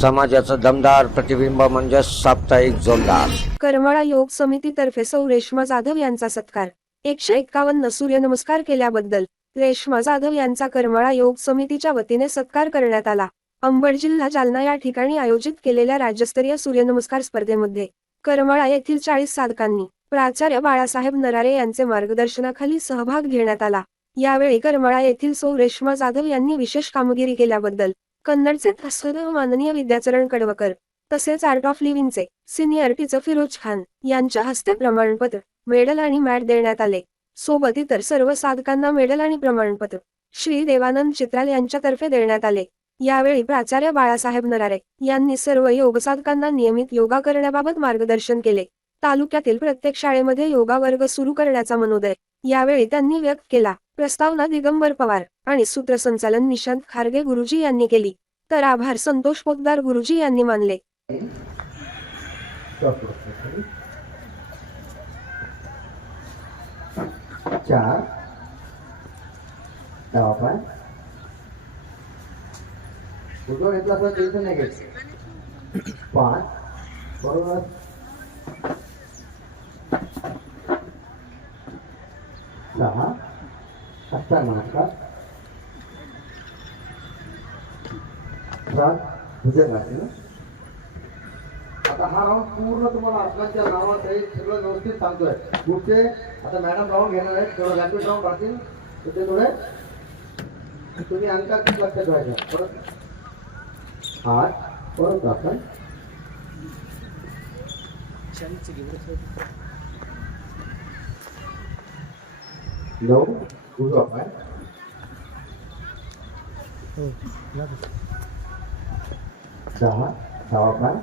समाजाचं दमदार प्रतिबिंब म्हणजे साप्ताहिक जोरदार. करमाळा योग समितीतर्फे सौ रेश्मा जाधव यांचा सत्कार. 151 सूर्यनमस्कार केल्याबद्दल रेश्मा जाधव यांचा करमाळा योग समितीच्या वतीने सत्कार करण्यात आला. अंबड जिल्हा जालना या ठिकाणी आयोजित केलेल्या राज्यस्तरीय सूर्यनमस्कार स्पर्धेमध्ये करमाळा येथील 40 साधकांनी प्राचार्य बाळासाहेब नरारे यांचे मार्गदर्शनाखाली सहभाग घेण्यात आला. यावेळी करमाळा येथील सौ रेश्मा जाधव यांनी विशेष कामगिरी केल्याबद्दल कन्नडचे ठासदार माननीय विद्याचरण कडवकर तसेच आर्ट ऑफ लिव्हिंगचे सिनियर टीचर फिरोज खान यांच्या हस्ते प्रमाणपत्र, मेडल आणि मॅट देण्यात आले. सोबत इतर सर्व साधकांना मेडल आणि प्रमाणपत्र श्री देवानंद चित्राल यांच्यातर्फे देण्यात आले. यावेळी प्राचार्य बाळासाहेब नरारे यांनी सर्व योग साधकांना नियमित योगा करण्याबाबत मार्गदर्शन केले. तालुक्यातील प्रत्येक शाळेमध्ये योगा वर्ग सुरू करण्याचा मनोदय यावेळी त्यांनी व्यक्त केला. प्रस्तावना दिगंबर पवार आणि सूत्रसंचालन निशांत खारगे गुरुजी यांनी केली, तर आभार संतोष पोतदार गुरुजी यांनी मानले. चार डावा उजवा घेतला तर टेन्शन नाही घ्यायचं. 5 बरोबर. 6 अष्टांगासकार. 7 भुजंगासन. आता हा राऊंड पूर्ण तुम्हाला आसनाच्या नावासहित सगळं व्यवस्थित सांगतोय. पुढचे आता मॅडम राऊंड घेणार आहेत, थोडं रॅपिड राऊंड राहतील, तर ते थोडे तुम्ही अंकात लक्षात ठेवायचं. परत 8 परत आपण 9 उजवा पाय. 10 डावा पाय.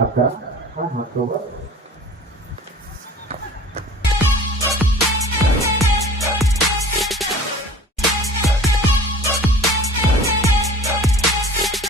11 हा हात सोबत.